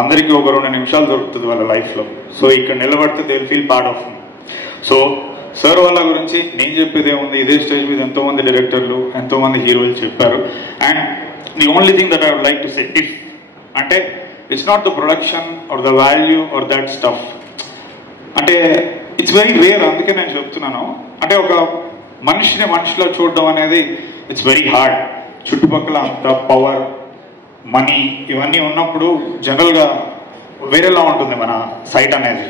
అందరికీ ఒక 2 నిమిషాలు దొరుకుతుంది వాళ్ళ లైఫ్లో. సో ఇక్కడ నిలబడితే they will feel part of me. So sir వాళ్ళ గురించి నేను చెప్పేది ఏముంది, ఇదే స్టేజ్ మీద ఎంతోమంది డైరెక్టర్లు ఎంతోమంది హీరోలు చెప్పారు. And the only thing that I would like to say, if అంటే it's not the production or the value or that stuff, అంటే ఇట్స్ వెరీ రేర్. అందుకే నేను చెప్తున్నాను, అంటే ఒక మనిషిని మనిషిలో చూడడం అనేది ఇట్స్ వెరీ హార్డ్. చుట్టుపక్కల అంత పవర్, మనీ ఇవన్నీ ఉన్నప్పుడు జనరల్గా వేరేలా ఉంటుంది మన సైట్ అనేది.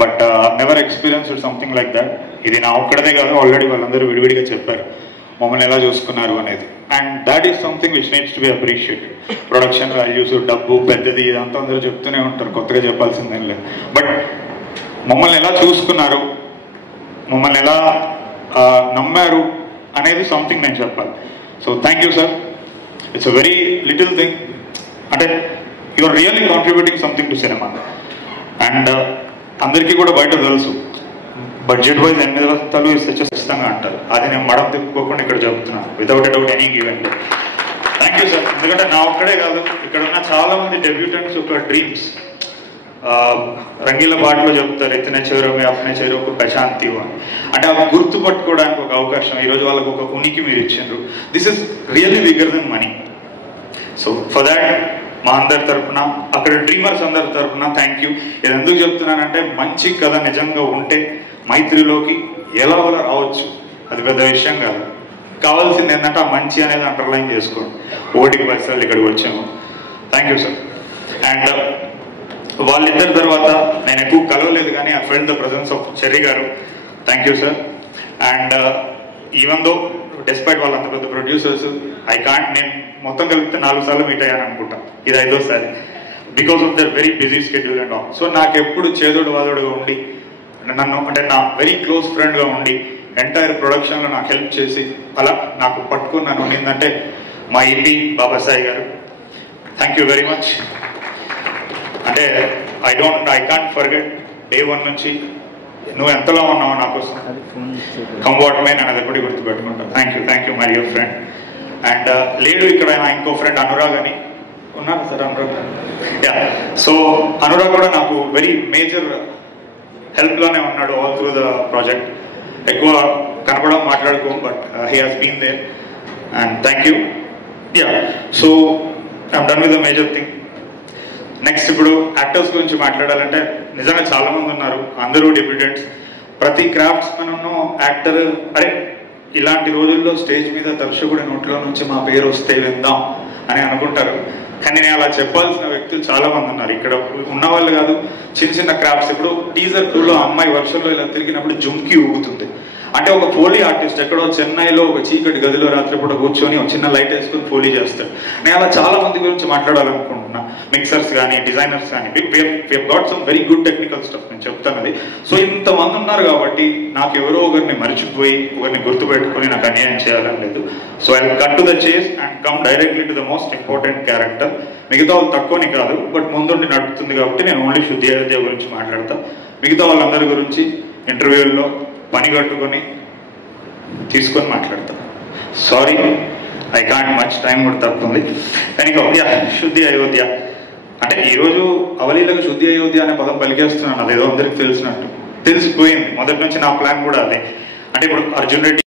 But never experienced something like that. ఇది నా ఒక్కడదే కాదు, ఆల్రెడీ వాళ్ళందరూ విడివిడిగా చెప్పారు మమ్మల్ని ఎలా చూసుకున్నారు అనేది. And that is something which needs to be appreciated. Production values, డబ్బు పెద్దది ఇదంతా అందరూ చెప్తూనే ఉంటారు, కొత్తగా చెప్పాల్సిందేం లేదు. బట్ మమ్మల్ని ఎలా చూసుకున్నారు, మమ్మల్ని ఎలా నమ్మారు అనేది సంథింగ్ నేను చెప్పాలి. So thank you sir. It's a very little thing, అంటే you are really contributing something to cinema. And అందరికీ కూడా బయట తెలుసు, బడ్జెట్ వైజ్ 8 ఇస్తే ఖచ్చితంగా అంటారు. అది నేను మడం తిప్పుకోకుండా ఇక్కడ చెప్తున్నాను, without a doubt any given. Thank you sir. ఎందుకంటే నా ఒక్కడే కాదు, ఇక్కడ ఉన్న చాలా మంది డెబ్యూటెంట్స్ ఒక డ్రీమ్స్ రంగీల పాటలో చెప్తారు, ఎత్తిన చేరుమే అప్నే చేరుకు ప్రశాంతి అని. అంటే అవి గుర్తుపట్టుకోవడానికి ఒక అవకాశం, ఈరోజు వాళ్ళకు ఒక ఉనికి మీరు ఇచ్చారు. This is really bigger than money. So for that మా అందరి తరఫున, అక్కడ డ్రీమర్స్ అందరి తరఫున థ్యాంక్ యూ. ఇది ఎందుకు చెప్తున్నానంటే, మంచి కథ నిజంగా ఉంటే మైత్రిలోకి ఎలా రావచ్చు, అది పెద్ద విషయం కాదు. కావాల్సింది ఏంటంటే ఆ మంచి అనేది అండర్లైన్ చేసుకోండి. 1% ఇక్కడికి వచ్చాము. Thank you sir. అండ్ వాళ్ళిద్దరి తర్వాత నేను ఎక్కువ కలవలేదు, కానీ I felt the presence of Cherry గారు. Thank you sir. And even though despite వాళ్ళంత పెద్ద ప్రొడ్యూసర్స్, ఐ కాంట్, నేను మొత్తం కలిపితే 4 సార్లు మీట్ అయ్యాను అనుకుంటా, ఇది 5వ సారి, because of their very busy schedule and all. So నాకు ఎప్పుడు చేదోడు వాదోడుగా ఉండి, నన్ను అంటే నా వెరీ క్లోజ్ ఫ్రెండ్గా ఉండి ఎంటైర్ ప్రొడక్షన్లో నాకు హెల్ప్ చేసి అలా నాకు పట్టుకుని నన్ను ఏంటంటే మా ఇల్లి బాబాసాయి గారు. Thank you very much. అంటే ఐ కాంట్ ఫర్గెట్ డే 1 నుంచి నువ్వు ఎంతలో ఉన్నావు నా కోసం, కంఫర్ట్ మే నేను అది ఎప్పటికీ గుర్తుపెట్టుకుంటాను. Thank you my dear friend. And లేడు ఇక్కడ ఇంకో ఫ్రెండ్ అనురాగ్ అని ఉన్నారు sir, Anurag. Yeah, so Anurag కూడా నాకు వెరీ మేజర్ హెల్ప్లోనే ఉన్నాడు ఆల్ త్రూ ద ప్రాజెక్ట్. ఎక్కువ కనపడం మాట్లాడుకోం, but he has been there. And thank you. Yeah, so I'm done with the major thing. Next ఇప్పుడు యాక్టర్స్ గురించి మాట్లాడాలంటే నిజంగా చాలా మంది ఉన్నారు, అందరూ డెబ్యూటెంట్స్. ప్రతి క్రాఫ్ట్స్ మెన్ యాక్టర్ అరే ఇలాంటి రోజుల్లో స్టేజ్ మీద దర్శకుడి నోట్లో నుంచి మా పేరు వస్తే విందాం అని అనుకుంటారు. కానీ నేను అలా చెప్పాల్సిన వ్యక్తులు చాలా మంది ఉన్నారు. ఇక్కడ ఉన్న వాళ్ళు కాదు, చిన్న చిన్న క్రాఫ్ట్స్. ఇప్పుడు టీజర్ 2లో అమ్మాయి వర్షంలో ఇలా తిరిగినప్పుడు జుంకి ఊగుతుంది. అంటే ఒక ఫోలీ ఆర్టిస్ట్ ఎక్కడో చెన్నైలో ఒక చీకటి గదిలో రాత్రిపూట కూర్చొని ఒక చిన్న లైట్ వేసుకుని ఫోలీ చేస్తాడు. నేను అలా చాలా మంది గురించి మాట్లాడాలనుకుంటున్నా, మిక్సర్స్ కానీ డిజైనర్స్ కానీ. We got some very good technical stuff, నేను చెప్తాను అది. సో ఇంతమంది ఉన్నారు కాబట్టి నాకు ఎవరో ఒకరిని మర్చిపోయి ఒకరిని గుర్తుపెట్టుకుని నాకు అన్యాయం చేయాలని లేదు. So I cut to the chase and come directly to the most important character. మిగతా వాళ్ళు తక్కువని కాదు, బట్ ముందుండి నడుపుతుంది కాబట్టి నేను ఓన్లీ శుద్ధి అయోధ్య గురించి మాట్లాడతా. మిగతా వాళ్ళందరి గురించి ఇంటర్వ్యూల్లో పని కట్టుకొని తీసుకొని మాట్లాడతాను. Sorry, I can't much, time కూడా తప్పుతుంది. కానీ శుద్ధి అయోధ్య అంటే ఈరోజు అవలీలకు శుద్ధి అయోధ్య అనే పదం పలికేస్తున్నాను, అదేదో అందరికి తెలిసినట్టు తెలిసిపోయింది. మొదటి నుంచి నా ప్లాన్ కూడా అదే. అంటే ఇప్పుడు అర్జున్ రెడ్డి